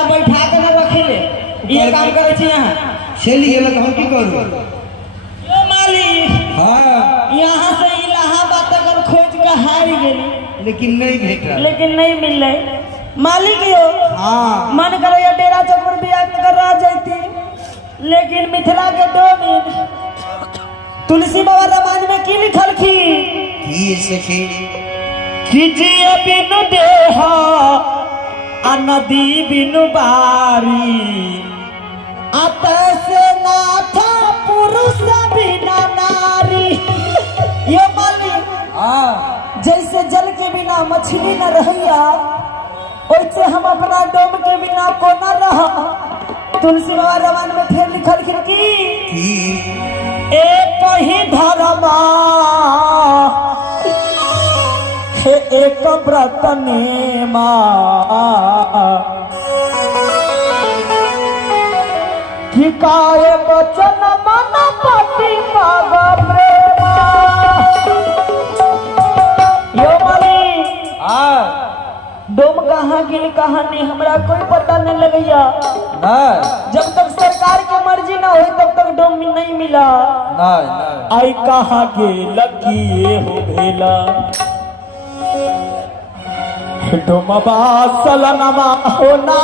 ला बैठा के न रखेले ये काम करे छी यहां चली गेल हम की करू यो मालिक हां यहां से इलाहाबाद तक खोज के हार गेली लेकिन नहीं भेटा लेकिन नहीं मिले मालिक यो हां मन करे या डेरा चौक पर बियाह कर रह जाती लेकिन मिथिला के डोमिन तुलसी बाबा रामायण में की लिखल की सखी जिया बिनु देहा आ नदी बिनु बारी से नाथा पुरुष बिना नारी ये मालिक जैसे जल के बिना मछली न रहिया वैसे हम अपना डोम के बिना को न रह तुलसी बाबा रामायण में फिर लिखल की एक ही धर्मा हे एक व्रत नेमा कि काय वचन मन पति पाग प्रेमा यो मालिक डोम कहाँ गिल कहाँ नहीं हमरा कोई पता नहीं लगैया जब तक सरकार की मर्जी ना हुई तब तक डोम नहीं मिला आई कहाँ गेल किए हो भेला डोमबा सलनमा होना